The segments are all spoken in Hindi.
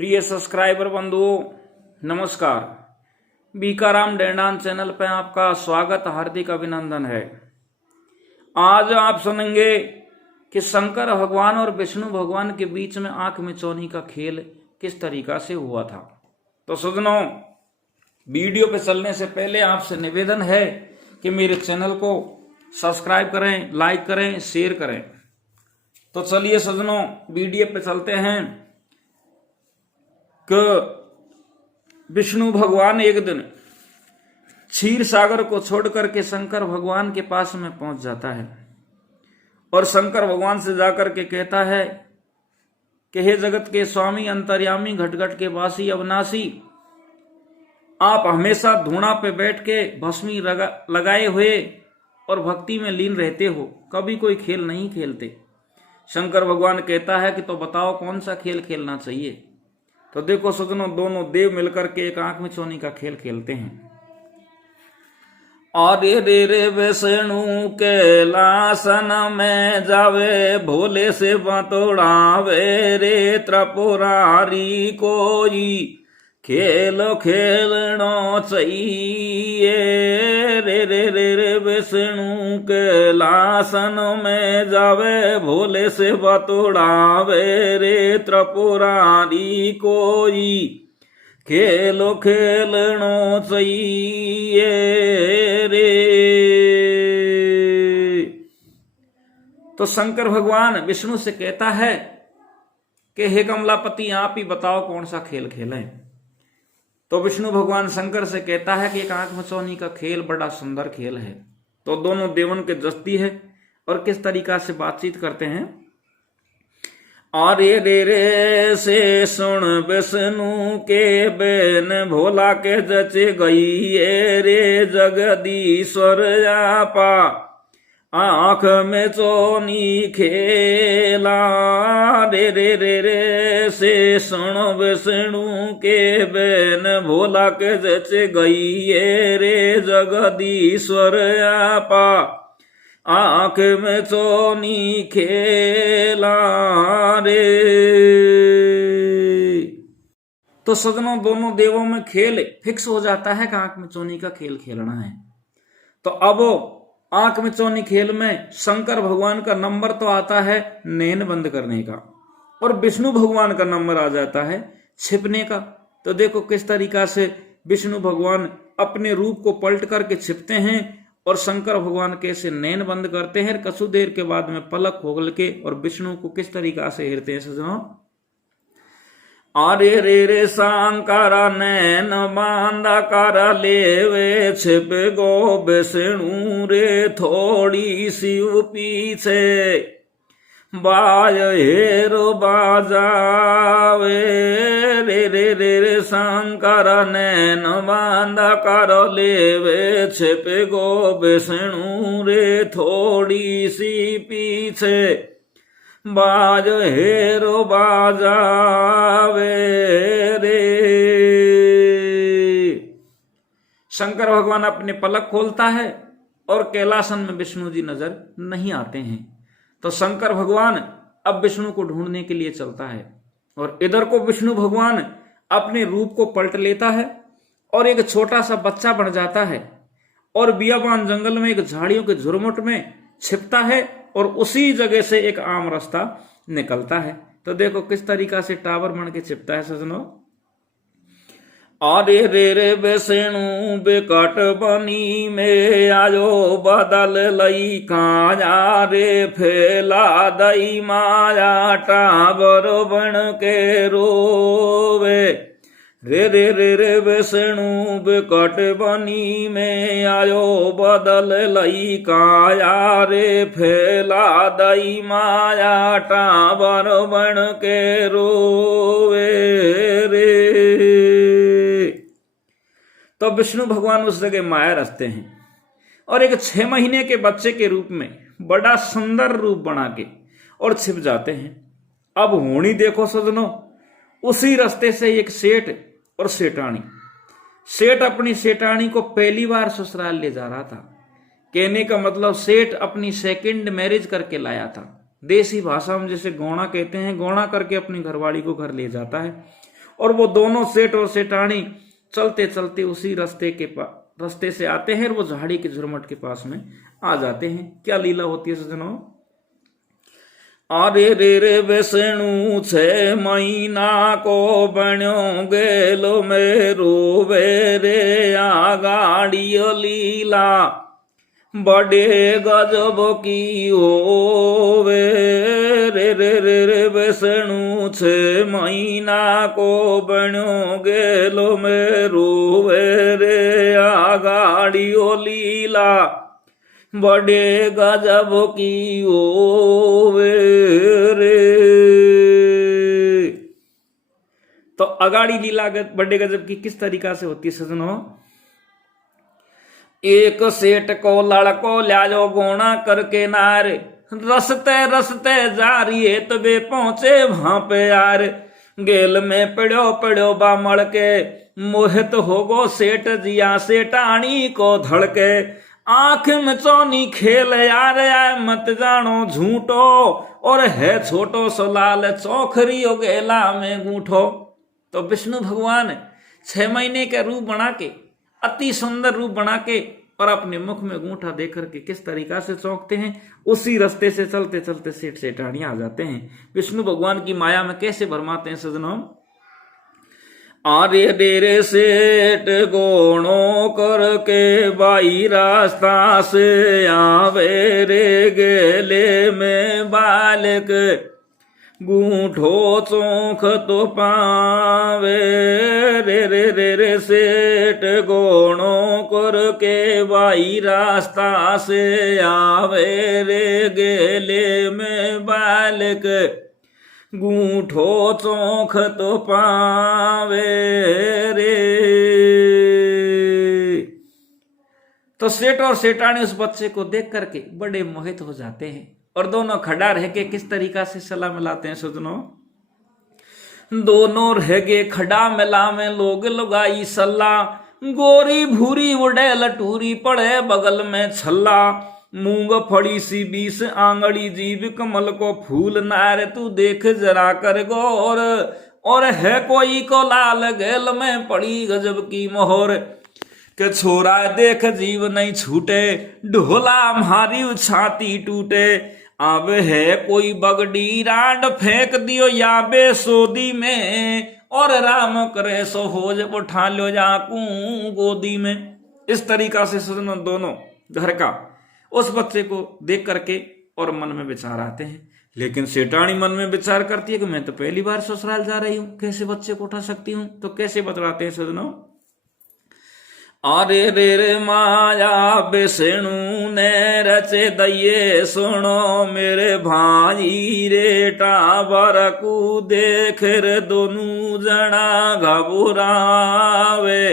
प्रिय सब्सक्राइबर बंधुओं नमस्कार। बीकाराम डेंडान चैनल पर आपका स्वागत हार्दिक अभिनंदन है। आज आप सुनेंगे कि शंकर भगवान और विष्णु भगवान के बीच में आंख मिचौनी का खेल किस तरीका से हुआ था। तो सज्जनों, वीडियो पे चलने से पहले आपसे निवेदन है कि मेरे चैनल को सब्सक्राइब करें, लाइक करें, शेयर करें। तो चलिए सज्जनों, वीडियो पे चलते हैं कि विष्णु भगवान एक दिन क्षीर सागर को छोड़ करके शंकर भगवान के पास में पहुंच जाता है और शंकर भगवान से जाकर के कहता है कि हे जगत के स्वामी, अंतर्यामी, घट घट के वासी, अविनाशी, आप हमेशा धूणा पे बैठ के भस्मी लगाए हुए और भक्ति में लीन रहते हो, कभी कोई खेल नहीं खेलते। शंकर भगवान कहता है कि तो बताओ कौन सा खेल खेलना चाहिए। तो देखो सज्जनों, दोनों देव मिलकर के एक आंख मिचौनी का खेल खेलते हैं। अरे रे रे विष्णु के लासन में जावे, भोले से बतोड़ावे रे त्रिपुरारी कोई, खेलो खेलनो चाहिए रे रे रे रे विष्णु के लासन में जावे, भोले से बतोड़ावे रे त्रिपुरारी कोई, खेलो खेलनो चाहिए रे। तो शंकर भगवान विष्णु से कहता है कि हे कमलापति, आप ही बताओ कौन सा खेल खेलें। तो विष्णु भगवान शंकर से कहता है कि एक आंख मिचौनी का खेल बड़ा सुंदर खेल है। तो दोनों देवन के दस्ती है और किस तरीका से बातचीत करते हैं। अरे रे रे से सुन विष्णु के बेन, भोला के जच गई रे जगदीश्वर आपा, आंख में चौनी खेला रे रे रे रे से सुन विष्णु के बेन, भोला के जच गई रे जगदीश्वर आपा, आंख में चौनी खेला रे। तो सजनों, दोनों देवों में खेल फिक्स हो जाता है कि आंख में चौनी का खेल खेलना है। तो अब आंख मिचौनी खेल में शंकर भगवान का नंबर तो आता है नैन बंद करने का और विष्णु भगवान का नंबर आ जाता है छिपने का। तो देखो किस तरीका से विष्णु भगवान अपने रूप को पलट करके छिपते हैं और शंकर भगवान कैसे नैन बंद करते हैं, कुछ देर के बाद में पलक खोल के और विष्णु को किस तरीका से हेरते हैं सजनों। अरे रे रे शंकरा नैन बांधा कर लेवे, छिप गो विष्णु रे थोड़ी सी पीछे, बाज हेरो बाजावे रे रे रे रे शंकरा नैन बांधा कर लेवे, छिप गो विष्णु रे थोड़ी सी पीछे, बाज हेरो बाजावे रे। शंकर भगवान अपने पलक खोलता है और कैलासन में विष्णु जी नजर नहीं आते हैं। तो शंकर भगवान अब विष्णु को ढूंढने के लिए चलता है और इधर को विष्णु भगवान अपने रूप को पलट लेता है और एक छोटा सा बच्चा बन जाता है और बियाबान जंगल में एक झाड़ियों के झुरमुट में छिपता है और उसी जगह से एक आम रास्ता निकलता है। तो देखो किस तरीका से टावर बन के छिपता है सजनों। अरे रे रे विष्णु बिकट बनी में आयो, बदल लई काया रे फैला दई माया, टावर बन के रोवे रे रे रे रे विष्णु बिकट बनी में आयो, बदल लई काया रे फैला दई माया, टावर बन के रोवे रे। तो विष्णु भगवान उस जगह माया रचते हैं और एक 6 महीने के बच्चे के रूप में बड़ा सुंदर रूप बना के और छिप जाते हैं। अब होनी देखो सजनों, उसी रास्ते से एक सेठ और सेठानी, सेठ अपनी सेठानी को पहली बार ससुराल ले जा रहा था। कहने का मतलब सेठ अपनी सेकंड मैरिज करके लाया था। देसी भाषा में जैसे गौना कहते हैं, गौना करके अपनी घरवाली को घर ले जाता है और वो दोनों सेठ और सेठानी चलते चलते उसी रास्ते से आते हैं और वो झाड़ी के झुरमट के पास में आ जाते हैं। क्या लीला होती है सज्जनों। अरे रे रे विष्णु 6 महीना को बन्यो गेलो मेरो वे रे आगाड़ियो लीला बड़े गजब की होवे रे रे रे रे विष्णु 6 महीना को बन्यो गेलो मेरो वे रे आगाड़ियो लीला बड़े गजब की होवे रे। तो अगाड़ी लीला बड़े गजब की किस तरीका से होती है सजनों। एक सेठ को लड़को ल्याजो गोना करके नार रसते रसते जा रही है तो वे पहुंचे वहां पे यार गेल में पड़ो पड़ो बामड़ के मोहित होगो सेठ जिया सेठानी को धड़के आंख में चौनी खेल यार आए मत जानो झूठो और है छोटो सो लाल चौखरियो गेला में गूठो। तो विष्णु भगवान 6 महीने के रूप बना के अति सुंदर रूप बना के और अपने मुख में गूंठा देकर के किस तरीका से चौंकते हैं, उसी रास्ते से चलते चलते सेठ सेठानियां आ जाते हैं। विष्णु भगवान की माया में कैसे भरमाते हैं सजनों। आरे डेरे सेठ गोणो करके बाई रास्ता से आवे रे गेले में बालक गूंठो चौंख तो पावे रे रे रे रे सेठ गोणो करके बाई रास्ता से आवे रे गेले में बालक गूंठो चौंख तो पावे रे। तो सेठ और सेठानी उस बच्चे को देख करके बड़े मोहित हो जाते हैं और दोनों खड़ा रह के किस तरीका से सलाह मिलाते हैं सुनो। दोनों रह गए खड़ा मिला में लोग लगाई सलाह गोरी भूरी उड़े लटूरी पड़े बगल में छल्ला मूंगफली सी 20 आंगड़ी जीव कमल को फूल नार तू देख जरा कर गौर और है कोई को लाल गेल में पड़ी गजब की मोहर के छोरा देख जीव नहीं छूटे ढोला मारी छाती टूटे अब है कोई बगड़ी रांड फेंक दियो या बेसोदी में और राम करे सो होज उठा लो जाकू गोदी में। इस तरीका से सुनो दोनों घर का उस बच्चे को देख करके और मन में विचार आते हैं। लेकिन सेठानी मन में विचार करती है कि मैं तो पहली बार ससुराल जा रही हूं, कैसे बच्चे को उठा सकती हूं। तो कैसे बतलाते हैं सजनों। अरे रे रे माया विष्णु ने रचे दये सुनो मेरे भाई रे टाबर को देख रे दोनों जना घबरावे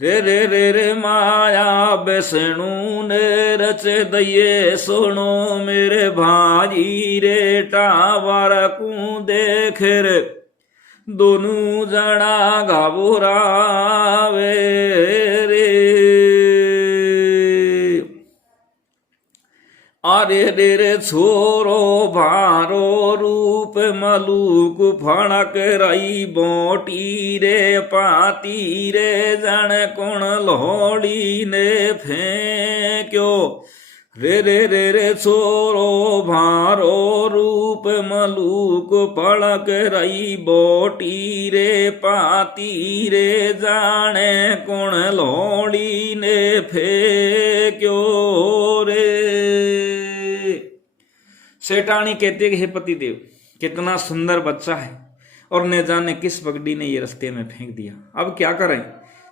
रे रे रे रे माया विष्णु ने रचे दये सुनो मेरे भाई रे टाबर को देख रे दोनों जना घबरावे रे। अरे रे रे छोरो भारो रूप मलूक फणक रही बोटी रे पाती रे जन कुण लोड़ी ने फेंक्यो रे रे रे रे छोरो भारो रूप मलूक फणक रही बोटी रे पाती रे जाने कुण लोड़ी ने फेंक्यो रे। सेठानी कहते कि हे पति देव कितना सुंदर बच्चा है और न जाने किस पगड़ी ने ये रास्ते में फेंक दिया, अब क्या करें।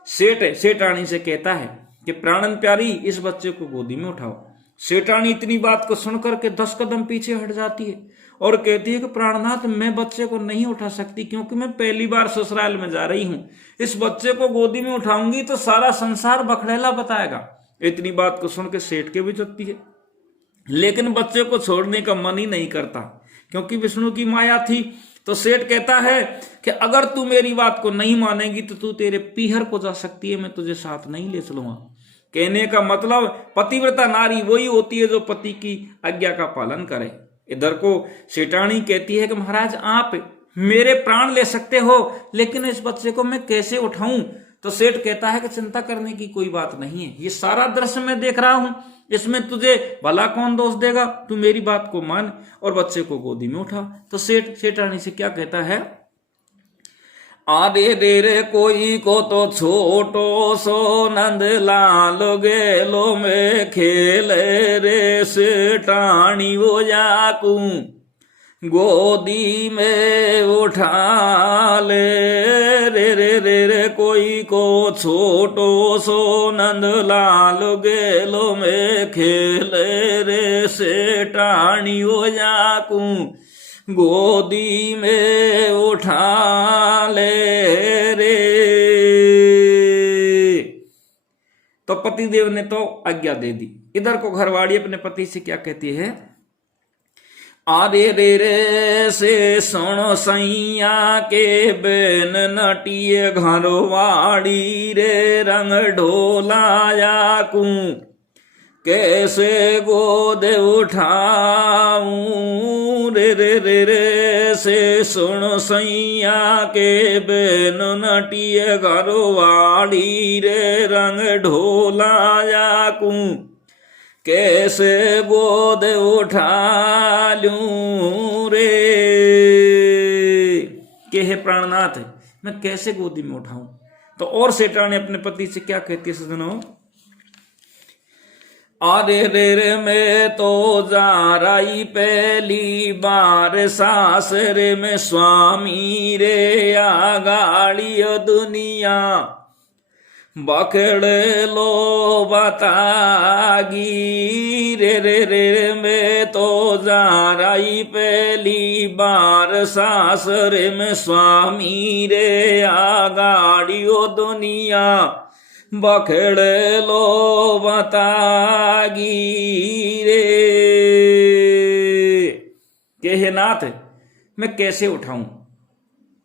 सेठानी से कहता है कि प्राणन प्यारी इस बच्चे को गोदी में उठाओ। सेठानी इतनी बात को सुनकर के 10 कदम पीछे हट जाती है और कहती है कि प्राणनाथ मैं बच्चे को नहीं उठा सकती क्योंकि मैं पहली बार ससुराल में जा रही हूं। इस बच्चे को गोदी में उठाऊंगी तो सारा संसार बखड़ेला बताएगा। इतनी बात को सुन के सेठ के भी जतती है, लेकिन बच्चे को छोड़ने का मन ही नहीं करता क्योंकि विष्णु की माया थी। तो सेठ कहता है कि अगर तू मेरी बात को नहीं मानेगी तो तू तेरे पीहर को जा सकती है, मैं तुझे साथ नहीं ले चलूंगा। कहने का मतलब पतिव्रता नारी वही होती है जो पति की आज्ञा का पालन करे। इधर को सेठानी कहती है कि महाराज आप मेरे प्राण ले सकते हो, लेकिन इस बच्चे को मैं कैसे उठाऊं? तो सेठ कहता है कि चिंता करने की कोई बात नहीं है, ये सारा दृश्य मैं देख रहा हूं, इसमें तुझे भला कौन दोष देगा, तू मेरी बात को मान और बच्चे को गोदी में उठा। तो सेठानी से क्या कहता है, आरे रे रे कोई को तो छोटो सो नंद लाल गेलो में खेले रे सेठानी वो जाकू गोदी में उठा ले रे रे रे रे कोई को छोटो सो नंद लाल गेलो में खेले रे सेठानी हो जाकू गोदी में उठा ले रे। तो पतिदेव ने तो आज्ञा दे दी। इधर को घरवाड़ी अपने पति से क्या कहती है, आरे रे रे से सुनो सैया के बेन नटिए घरवाड़ी रे रंग ढोलाया कू कैसे गोद उठाऊं रे रे रे रे से सुनो सैया के बेन नटिए घरवाड़ी रे रंग ढोलाया कू कैसे गोद उठा लूं रे। के हे प्राणनाथ, मैं कैसे गोदी में उठाऊं? तो और सेठानी अपने पति से क्या कहती है सजनों, अरे रे रे मैं तो जा रही पहली बार सासरे में स्वामी रे आगाड़ी दुनिया बकड़े लो बतागी रे रे रे मैं तो जा रही पहली बार सासरे में स्वामी रे आगाड़ियो दुनिया बकड़े लो बतागी रे। के हे नाथ, मैं कैसे उठाऊं?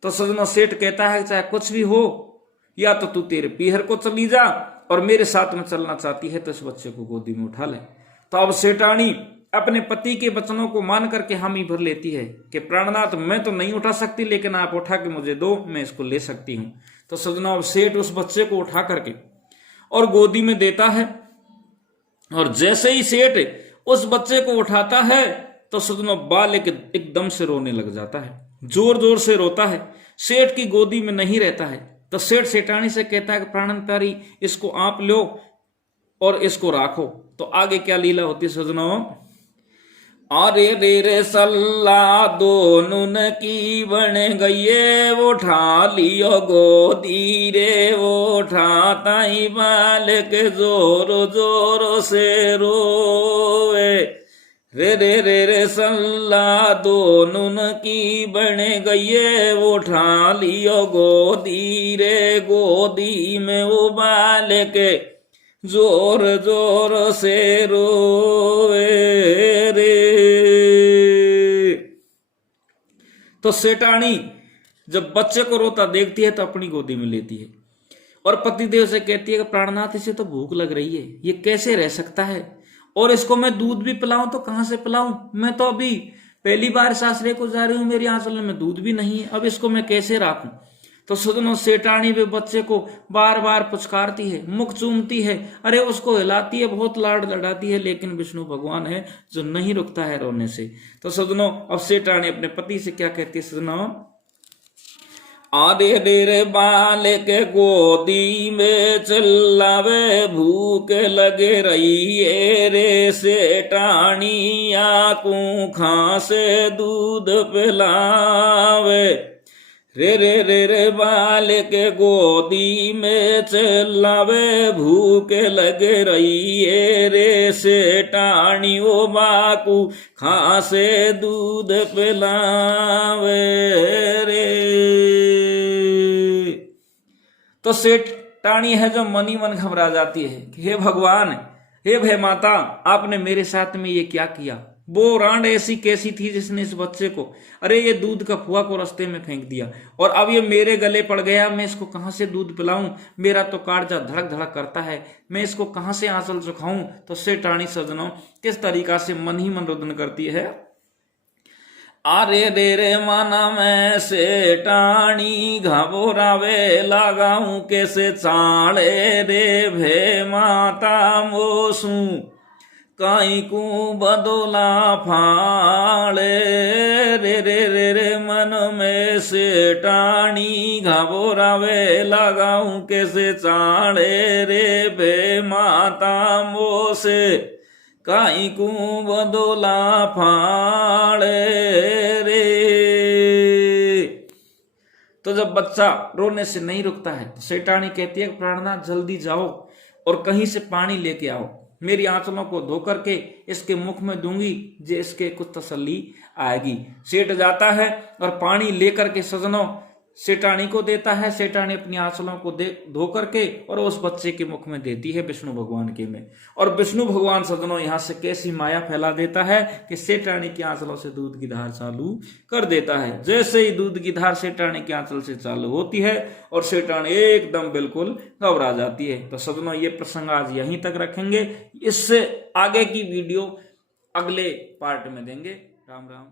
तो सजनों सेठ कहता है चाहे कुछ भी हो, या तो तू तेरे पीहर को चली जा और मेरे साथ में चलना चाहती है तो इस बच्चे को गोदी में उठा ले। तो अब सेठानी अपने पति के वचनों को मान करके हामी भर लेती है कि प्राणनाथ मैं तो नहीं उठा सकती, लेकिन आप उठा के मुझे दो, मैं इसको ले सकती हूं। तो सजनों अब सेठ उस बच्चे को उठा करके और गोदी में देता है, और जैसे ही सेठ उस बच्चे को उठाता है तो सजनों बालक एकदम से रोने लग जाता है, जोर जोर से रोता है, सेठ की गोदी में नहीं रहता है। तो सेठ सेठानी से कहता है कि प्राणन प्यारी इसको आप लो और इसको राखो। तो आगे क्या लीला होती है सजनों, अरे रे रे सल्ला दोनों की बन गई उठा लियो गोदी रे उठाता ही बालक जोर जोर से रोए रे रे रे रे सल्ला दोनों की बन गई उठा लियो गोदी रे गोदी में वो बालक जोर जोर से रोए रे। तो सेठानी जब बच्चे को रोता देखती है तो अपनी गोदी में लेती है और पतिदेव से कहती है कि प्राणनाथ इसे तो भूख लग रही है, ये कैसे रह सकता है, और इसको मैं दूध भी पिलाऊं तो कहां से पिलाऊं, मैं तो अभी पहली बार सासरे को जा रही हूं, मेरी आंचल में दूध भी नहीं है, अब इसको मैं कैसे राखूं। तो सदनों सेठानी वे बच्चे को बार बार पुचकारती है, मुख चूमती है, अरे उसको हिलाती है, बहुत लाड लड़ाती है, लेकिन विष्णु भगवान है जो नहीं रुकता है रोने से। तो सदनों अब सेठानी अपने पति से क्या कहती है सदनों, आधे देर बालक गोदी में चिल्लावे भूख लगे रही है रे सेठानी आंखों खांसे दूध पिलावे रे रे रे रे बालक गोदी में चिल्लावे भूख लगे रही है रे सेठानी ओ बाकू खांसे दूध पिलावे रे। तो सेठानी है जो मनी मन घबरा जाती है कि हे भगवान, हे भय माता, आपने मेरे साथ में ये क्या किया। वो रांड ऐसी कैसी थी जिसने इस बच्चे को, अरे ये दूध का फुआ को रास्ते में फेंक दिया और अब ये मेरे गले पड़ गया, मैं इसको कहां से दूध पिलाऊं, मेरा तो काटजा धड़क धड़क करता है, मैं इसको कहां से आंचल चुखाऊं। तो सेठानी सजनों किस तरीका से मन ही मन रुदन करती है, आरे दे रे माना में सेठानी घबरावे लगाऊं कैसे चाले रे भे माता मोसू काई को बदोला फाले रे रे रे रे मन में सेठानी घबरावे लगाऊं कैसे चाले रे भे माता मोसे काई को बदोला फाड़े रे। तो जब बच्चा रोने से नहीं रुकता है तो सेठानी कहती है प्राणनाथ जल्दी जाओ और कहीं से पानी लेके आओ, मेरी आंचलों को धो करके इसके मुख में दूंगी जे इसके कुछ तसल्ली आएगी। सेठ जाता है और पानी लेकर के सजनों सेठानी को देता है। सेठानी अपनी आंचलों को धो करके और उस बच्चे के मुख में देती है विष्णु भगवान के में। और विष्णु भगवान सजनों यहाँ से कैसी माया फैला देता है कि सेठानी की आंचलों से दूध की धार चालू कर देता है। जैसे ही दूध की धार सेठानी की आंचल से चालू होती है और सेठानी एकदम बिल्कुल घबरा जाती है। तो सजनों ये प्रसंग आज यहीं तक रखेंगे, इससे आगे की वीडियो अगले पार्ट में देंगे। राम राम।